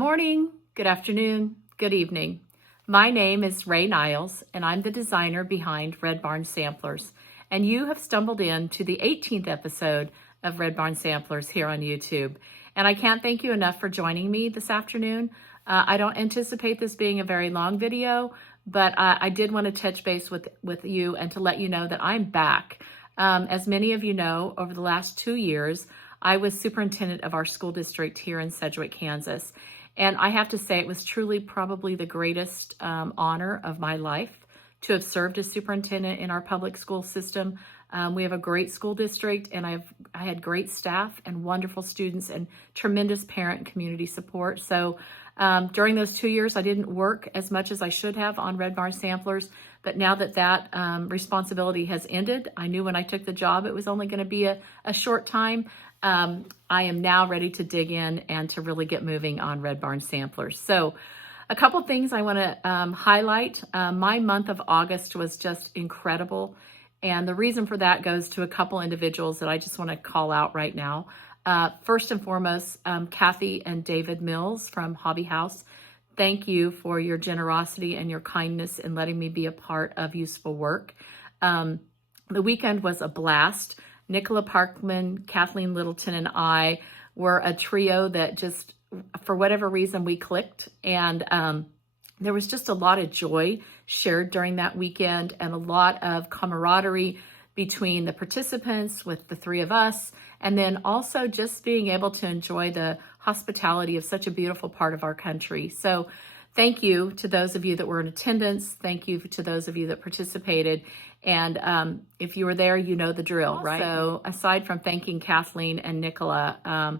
morning, good afternoon, good evening. My name is Ray Niles, and I'm the designer behind Red Barn Samplers. And you have stumbled into the 18th episode of Red Barn Samplers here on YouTube. And I can't thank you enough for joining me this afternoon. I don't anticipate this being a very long video, but I did want to touch base with you and to let you know that I'm back. As many of you know, over the last 2 years, I was superintendent of our school district here in Sedgwick, Kansas. And I have to say it was truly probably the greatest honor of my life to have served as superintendent in our public school system. We have a great school district, and I had great staff and wonderful students and tremendous parent and community support. So during those 2 years, I didn't work as much as I should have on Red Barn Samplers. But now that responsibility has ended, I knew when I took the job it was only going to be a short time. I am now ready to dig in and to really get moving on Red Barn Samplers. So a couple things I want to highlight. My month of August was just incredible. And the reason for that goes to a couple individuals that I just want to call out right now. First and foremost, Kathy and David Mills from Hobby House. Thank you for your generosity and your kindness in letting me be a part of useful work. The weekend was a blast. Nicola Parkman, Kathleen Littleton, and I were a trio that just, for whatever reason, we clicked. And there was just a lot of joy shared during that weekend and a lot of camaraderie between the participants with the three of us, and then also just being able to enjoy the hospitality of such a beautiful part of our country. So thank you to those of you that were in attendance. Thank you to those of you that participated. And if you were there, you know the drill, right? So aside from thanking Kathleen and Nicola,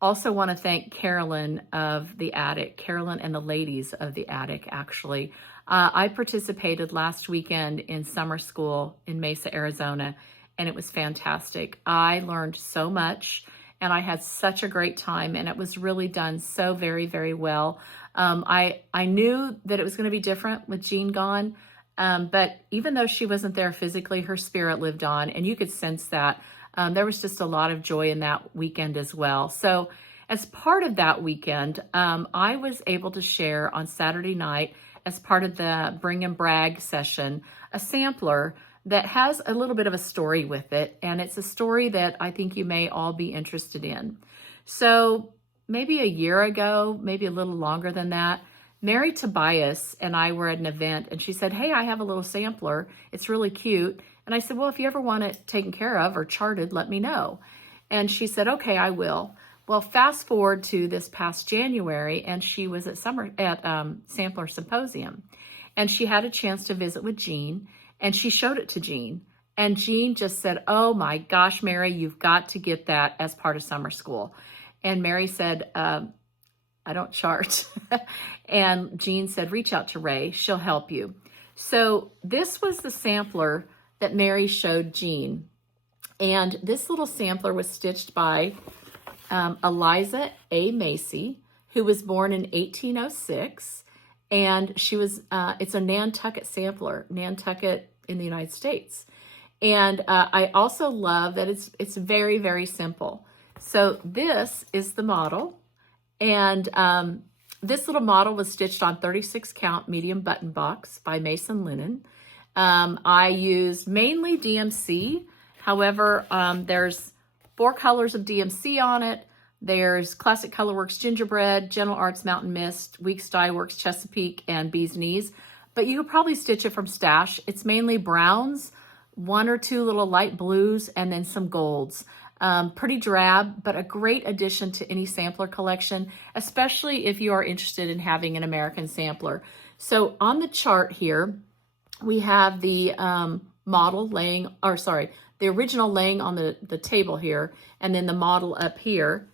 also want to thank Carolyn of the Attic, Carolyn and the ladies of the Attic, actually. I participated last weekend in summer school in Mesa, Arizona, and it was fantastic. I learned so much, and I had such a great time, and it was really done so very, very well. I knew that it was going to be different with Jean gone, but even though she wasn't there physically, her spirit lived on, and you could sense that. There was just a lot of joy in that weekend as well. So as part of that weekend, I was able to share on Saturday night, as part of the Bring and Brag session, a sampler that has a little bit of a story with it. And it's a story that I think you may all be interested in. So maybe a year ago, maybe a little longer than that, Mary Tobias and I were at an event, and she said, "Hey, I have a little sampler. It's really cute." And I said, "Well, if you ever want it taken care of or charted, let me know." And she said, "Okay, I will." Well, fast forward to this past January, and she was at Sampler Symposium, and she had a chance to visit with Jean, and she showed it to Jean. And Jean just said, "Oh my gosh, Mary, you've got to get that as part of summer school." And Mary said, "I don't chart." And Jean said, "Reach out to Ray, she'll help you." So this was the sampler that Mary showed Jean. And this little sampler was stitched by Eliza A. Macy, who was born in 1806. And she was, it's a Nantucket Sampler, Nantucket in the United States. And I also love that it's very, very simple. So this is the model. And this little model was stitched on 36 count medium button box by Mason Linen. I used mainly DMC. However, there's 4 colors of DMC on it. There's Classic Colorworks Gingerbread, Gentle Arts Mountain Mist, Weeks Dye Works Chesapeake, and Bee's Knees. But you could probably stitch it from stash. It's mainly browns, 1 or 2 little light blues, and then some golds. Pretty drab, but a great addition to any sampler collection, especially if you are interested in having an American sampler. So on the chart here, we have the model laying, or sorry, the original laying on the table here, and then the model up here.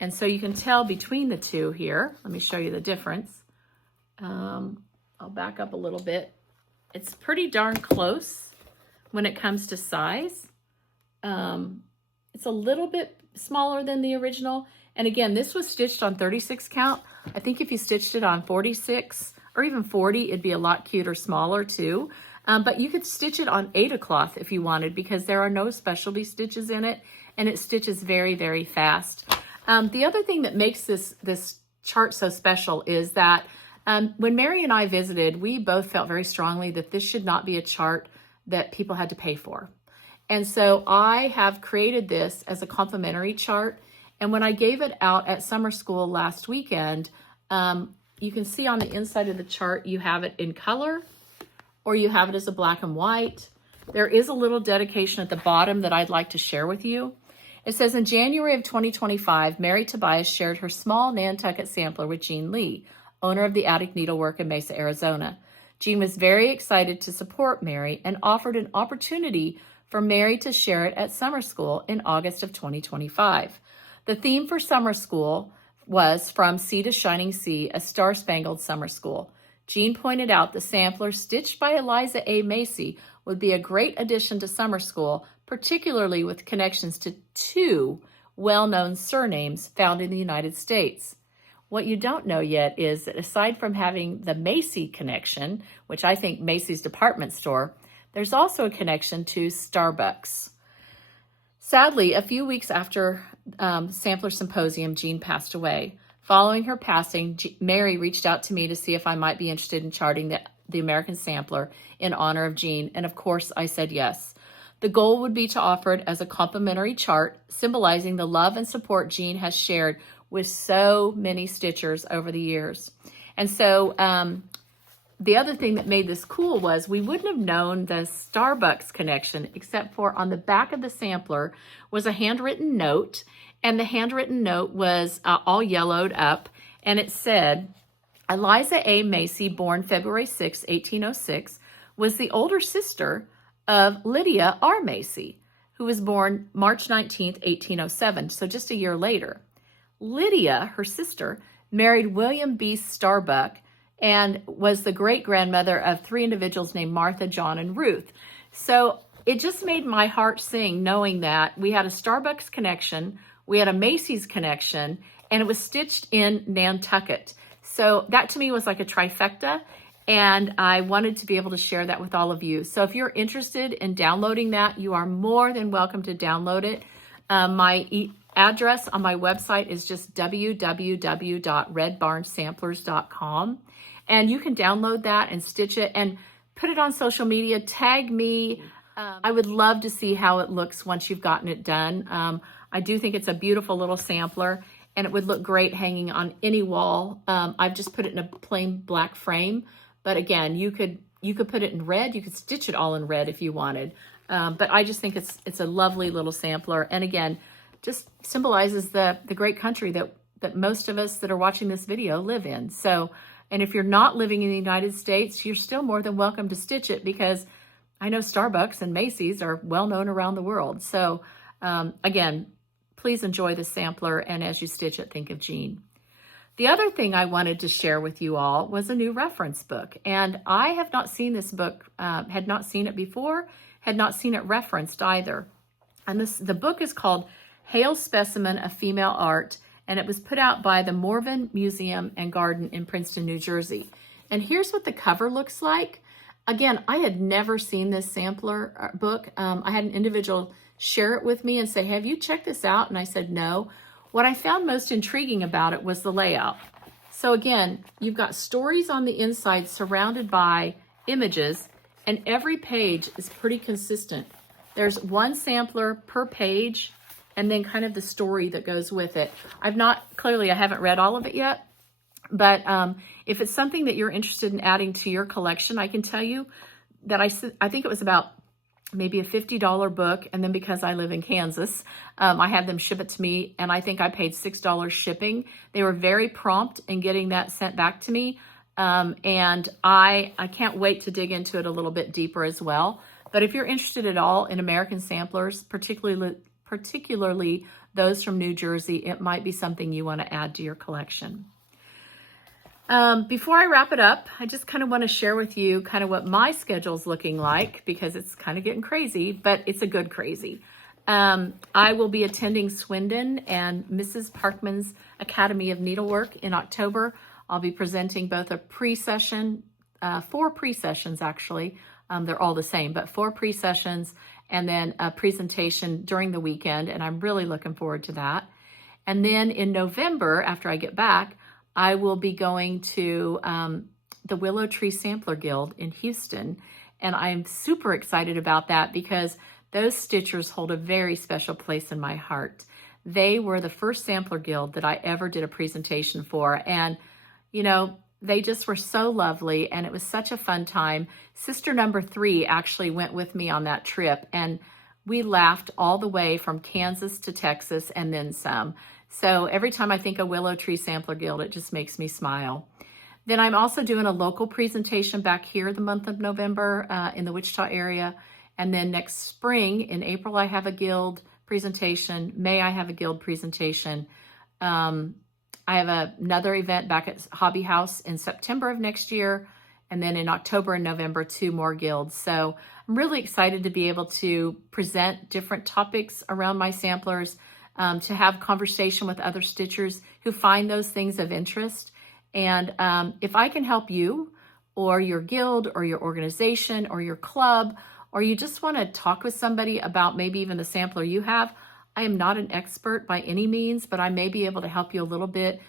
And so you can tell between the two here. Let me show you the difference. I'll back up a little bit. It's pretty darn close when it comes to size. It's a little bit smaller than the original. And again, this was stitched on 36 count. I think if you stitched it on 46 or even 40, it'd be a lot cuter, smaller too. But you could stitch it on 8 cloth if you wanted, because there are no specialty stitches in it, and it stitches very, very fast. The other thing that makes this chart so special is that when Mary and I visited, we both felt very strongly that this should not be a chart that people had to pay for. And so I have created this as a complimentary chart. And when I gave it out at summer school last weekend, you can see on the inside of the chart, you have it in color or you have it as a black and white. There is a little dedication at the bottom that I'd like to share with you. It says, in January of 2025, Mary Tobias shared her small Nantucket Sampler with Jean Lee, owner of the Attic Needlework in Mesa, Arizona. Jean was very excited to support Mary and offered an opportunity for Mary to share it at summer school in August of 2025. The theme for summer school was From Sea to Shining Sea, a Star-Spangled Summer School. Jean pointed out the sampler stitched by Eliza A. Macy would be a great addition to summer school, particularly with connections to two well-known surnames found in the United States. What you don't know yet is that aside from having the Macy connection, which I think Macy's department store, there's also a connection to Starbucks. Sadly, a few weeks after Sampler Symposium, Jean passed away. Following her passing, Mary reached out to me to see if I might be interested in charting the American Sampler in honor of Jean, and of course I said yes. The goal would be to offer it as a complimentary chart, symbolizing the love and support Jean has shared with so many stitchers over the years. And so the other thing that made this cool was we wouldn't have known the Starbucks connection except for on the back of the sampler was a handwritten note, and the handwritten note was all yellowed up, and it said, Eliza A. Macy, born February 6, 1806, was the older sister of Lydia R. Macy, who was born March 19, 1807, so just a year later. Lydia, her sister, married William B. Starbuck and was the great-grandmother of three individuals named Martha, John, and Ruth. So it just made my heart sing knowing that we had a Starbucks connection, we had a Macy's connection, and it was stitched in Nantucket. So that to me was like a trifecta, and I wanted to be able to share that with all of you. So if you're interested in downloading that, you are more than welcome to download it. My address on my website is just www.redbarnsamplers.com. And you can download that and stitch it and put it on social media, tag me. I would love to see how it looks once you've gotten it done. I do think it's a beautiful little sampler, and it would look great hanging on any wall. I've just put it in a plain black frame, but again, you could put it in red. You could stitch it all in red if you wanted. But I just think it's a lovely little sampler, and again, just symbolizes the great country that most of us that are watching this video live in. So, and if you're not living in the United States, you're still more than welcome to stitch it, because I know Starbucks and Macy's are well known around the world. So again, please enjoy the sampler, and as you stitch it, think of Jean. The other thing I wanted to share with you all was a new reference book, and I have not seen this book, had not seen it before, had not seen it referenced either. And the book is called Hale Specimen of Female Art, and it was put out by the Morvan Museum and Garden in Princeton, New Jersey. And here's what the cover looks like. Again, I had never seen this sampler book. I had an individual share it with me and say, have you checked this out? And I said, no. What I found most intriguing about it was the layout. So again, you've got stories on the inside surrounded by images, and every page is pretty consistent. There's one sampler per page, and then kind of the story that goes with it. I haven't read all of it yet, but if it's something that you're interested in adding to your collection, I can tell you that I think it was about maybe a $50 book, and then because I live in Kansas, I had them ship it to me, and I think I paid $6 shipping. They were very prompt in getting that sent back to me, and I can't wait to dig into it a little bit deeper as well. But if you're interested at all in American samplers, particularly those from New Jersey, it might be something you want to add to your collection. Before I wrap it up, I just kind of want to share with you kind of what my schedule's looking like, because it's kind of getting crazy, but it's a good crazy. I will be attending Swindon and Mrs. Parkman's Academy of Needlework in October. I'll be presenting both a pre-session, 4 pre-sessions actually. They're all the same, but 4 pre-sessions, and then a presentation during the weekend, and I'm really looking forward to that. And then in November, after I get back, I will be going to the Willow Tree Sampler Guild in Houston, and I'm super excited about that because those stitchers hold a very special place in my heart. They were the first sampler guild that I ever did a presentation for, and you know, they just were so lovely, and it was such a fun time. Sister number 3 actually went with me on that trip, and we laughed all the way from Kansas to Texas and then some. So every time I think of Willow Tree Sampler Guild, it just makes me smile. Then I'm also doing a local presentation back here the month of November in the Wichita area. And then next spring, in April, I have a guild presentation. May, I have a guild presentation. I have another event back at Hobby House in September of next year. And then in October and November, 2 more guilds. So I'm really excited to be able to present different topics around my samplers, to have conversation with other stitchers who find those things of interest. And if I can help you or your guild or your organization or your club, or you just want to talk with somebody about maybe even the sampler you have, I am not an expert by any means, but I may be able to help you a little bit,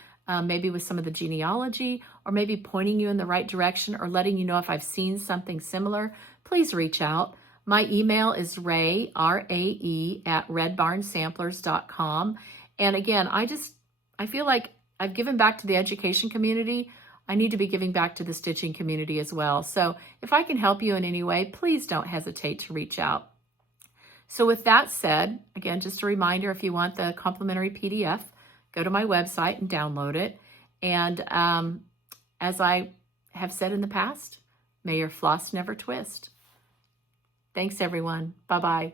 maybe with some of the genealogy, or maybe pointing you in the right direction or letting you know if I've seen something similar. Please reach out. My email is Rae, R-A-E, at redbarnsamplers.com. And again, I feel like I've given back to the education community. I need to be giving back to the stitching community as well. So if I can help you in any way, please don't hesitate to reach out. So with that said, again, just a reminder, if you want the complimentary PDF, go to my website and download it. And as I have said in the past, may your floss never twist. Thanks, everyone. Bye-bye.